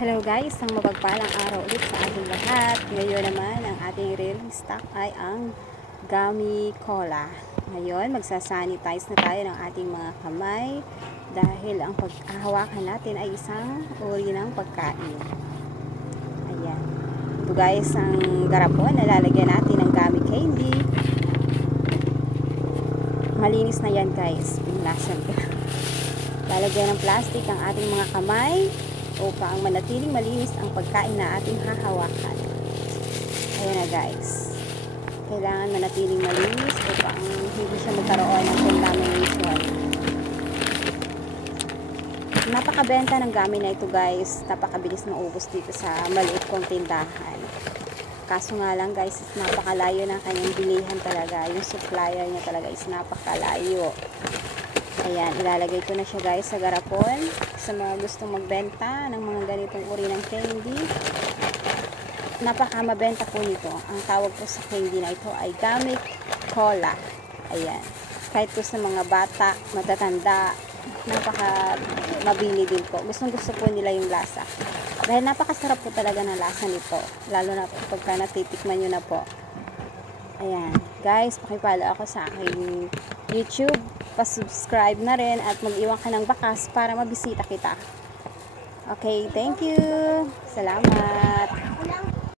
Hello guys, ang mapagpalang araw ulit sa ating lahat. Ngayon naman, ang ating rare stock ay ang gummy cola. Ngayon, magsasanitize na tayo ng ating mga kamay dahil ang paghahawakan natin ay isang uri ng pagkain. Ayan. Ito guys, ang garapon na lalagyan natin ng gummy candy. Malinis na yan guys. Pinasan ko. Lalagyan ng plastic ang ating mga kamay upang manatiling malinis ang pagkain na ating hahawakan. Ayan na guys. Kailangan manatiling malinis upang hindi siya magkaroon ng contamination. Napakabenta ng gummy na ito guys. Napakabilis maubos dito sa maliit kong tindahan. Kaso nga lang guys, napakalayo ng kanyang bilihan talaga. Yung supplier niya talaga is napakalayo. Ayan, ilalagay ko na siya guys sa garapon. Sa mga gustong magbenta ng mga ganitong uri ng candy, napakamabenta po nito. Ang tawag po sa candy na ito ay gummy cola. Ayan, kahit po sa mga bata, matatanda, napaka mabili din po. Gustong gusto po nila yung lasa. Dahil napakasarap po talaga ng lasa nito. Lalo na po pagka natitikman nyo na po. Ayan, guys, pakipalo ako sa aking YouTube. Pa-subscribe na rin at mag-iwan ka ng bakas para mabisita kita. Okay, thank you. Salamat.